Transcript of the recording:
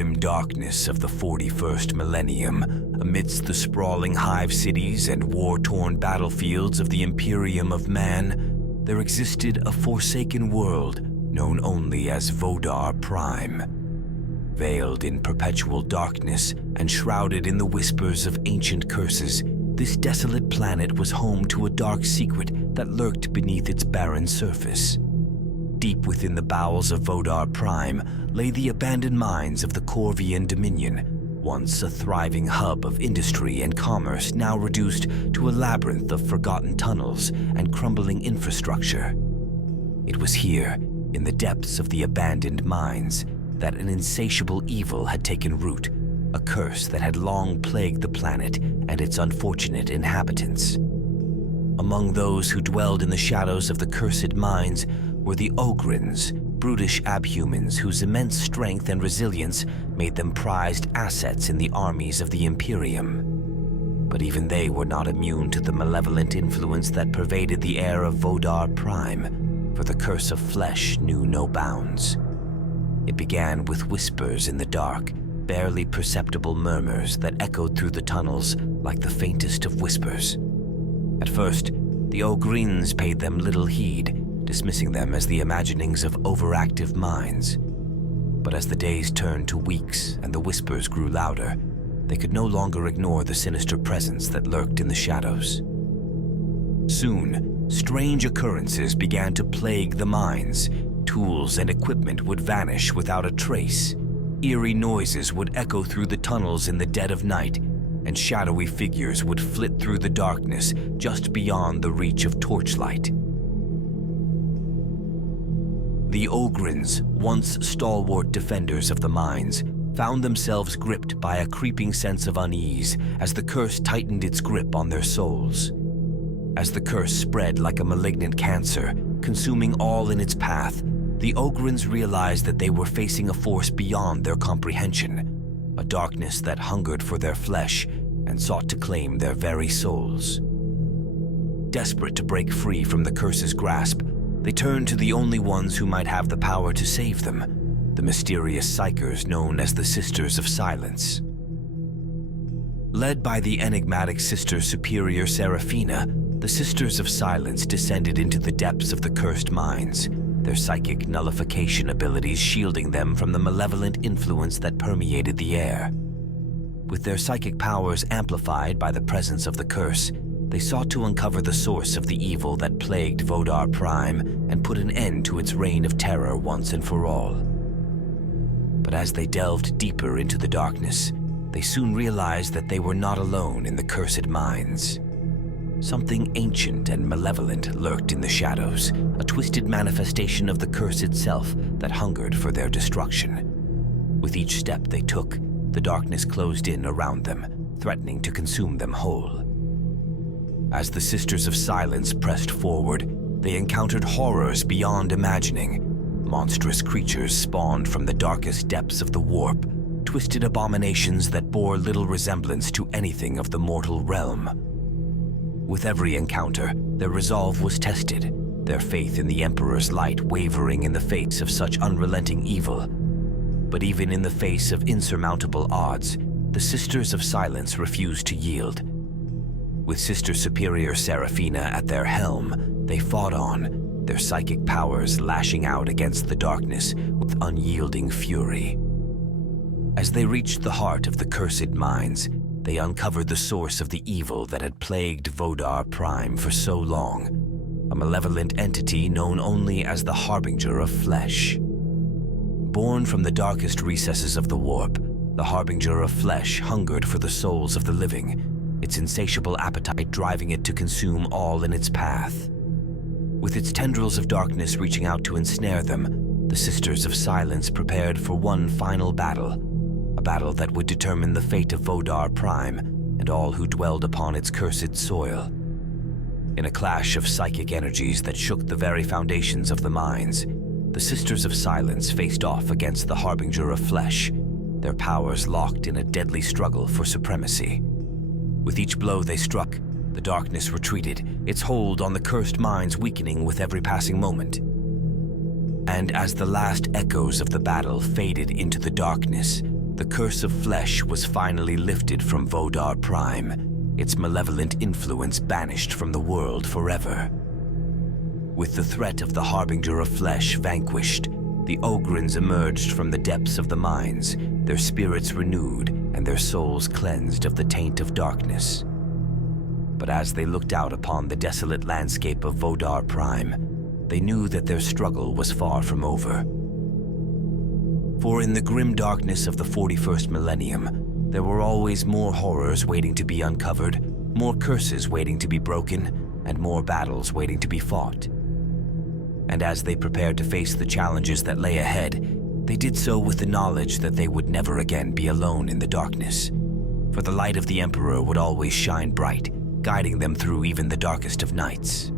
grim darkness of the 41st millennium, amidst the sprawling hive cities and war-torn battlefields of the Imperium of Man, there existed a forsaken world known only as Vodar Prime. Veiled in perpetual darkness and shrouded in the whispers of ancient curses, this desolate planet was home to a dark secret that lurked beneath its barren surface. Deep within the bowels of Vodar Prime lay the abandoned mines of the Corvian Dominion, once a thriving hub of industry and commerce, now reduced to a labyrinth of forgotten tunnels and crumbling infrastructure. It was here, in the depths of the abandoned mines, that an insatiable evil had taken root, a curse that had long plagued the planet and its unfortunate inhabitants. Among those who dwelled in the shadows of the cursed mines were the Ogrins, brutish abhumans whose immense strength and resilience made them prized assets in the armies of the Imperium. But even they were not immune to the malevolent influence that pervaded the air of Vodar Prime, for the curse of flesh knew no bounds. It began with whispers in the dark, barely perceptible murmurs that echoed through the tunnels like the faintest of whispers. At first, the Ogrins paid them little heed, dismissing them as the imaginings of overactive minds. But as the days turned to weeks and the whispers grew louder, they could no longer ignore the sinister presence that lurked in the shadows. Soon, strange occurrences began to plague the mines. Tools and equipment would vanish without a trace. Eerie noises would echo through the tunnels in the dead of night, and shadowy figures would flit through the darkness just beyond the reach of torchlight. The Ogrins, once stalwart defenders of the mines, found themselves gripped by a creeping sense of unease as the curse tightened its grip on their souls. As the curse spread like a malignant cancer, consuming all in its path, the Ogrins realized that they were facing a force beyond their comprehension, a darkness that hungered for their flesh and sought to claim their very souls. Desperate to break free from the curse's grasp, they turned to the only ones who might have the power to save them, the mysterious psychers known as the Sisters of Silence. Led by the enigmatic Sister Superior Seraphina, the Sisters of Silence descended into the depths of the cursed mines, their psychic nullification abilities shielding them from the malevolent influence that permeated the air. With their psychic powers amplified by the presence of the curse, they sought to uncover the source of the evil that plagued Vodar Prime and put an end to its reign of terror once and for all. But as they delved deeper into the darkness, they soon realized that they were not alone in the cursed mines. Something ancient and malevolent lurked in the shadows, a twisted manifestation of the curse itself that hungered for their destruction. With each step they took, the darkness closed in around them, threatening to consume them whole. As the Sisters of Silence pressed forward, they encountered horrors beyond imagining. Monstrous creatures spawned from the darkest depths of the warp, twisted abominations that bore little resemblance to anything of the mortal realm. With every encounter, their resolve was tested, their faith in the Emperor's light wavering in the face of such unrelenting evil. But even in the face of insurmountable odds, the Sisters of Silence refused to yield. With Sister Superior Seraphina at their helm, they fought on, their psychic powers lashing out against the darkness with unyielding fury. As they reached the heart of the cursed mines, they uncovered the source of the evil that had plagued Vodar Prime for so long, a malevolent entity known only as the Harbinger of Flesh. Born from the darkest recesses of the warp, the Harbinger of Flesh hungered for the souls of the living, its insatiable appetite driving it to consume all in its path. With its tendrils of darkness reaching out to ensnare them, the Sisters of Silence prepared for one final battle, a battle that would determine the fate of Vodar Prime and all who dwelled upon its cursed soil. In a clash of psychic energies that shook the very foundations of the mines, the Sisters of Silence faced off against the Harbinger of Flesh, their powers locked in a deadly struggle for supremacy. With each blow they struck, the darkness retreated, its hold on the cursed mines weakening with every passing moment. And as the last echoes of the battle faded into the darkness, The curse of flesh was finally lifted from Vodar Prime, its malevolent influence banished from the world forever. With the threat of the Harbinger of Flesh vanquished, the Ogrins emerged from the depths of the mines, their spirits renewed and their souls cleansed of the taint of darkness. But as they looked out upon the desolate landscape of Vodar Prime, they knew that their struggle was far from over. For in the grim darkness of the 41st millennium, there were always more horrors waiting to be uncovered, more curses waiting to be broken, and more battles waiting to be fought. And as they prepared to face the challenges that lay ahead, they did so with the knowledge that they would never again be alone in the darkness. For the light of the Emperor would always shine bright, guiding them through even the darkest of nights.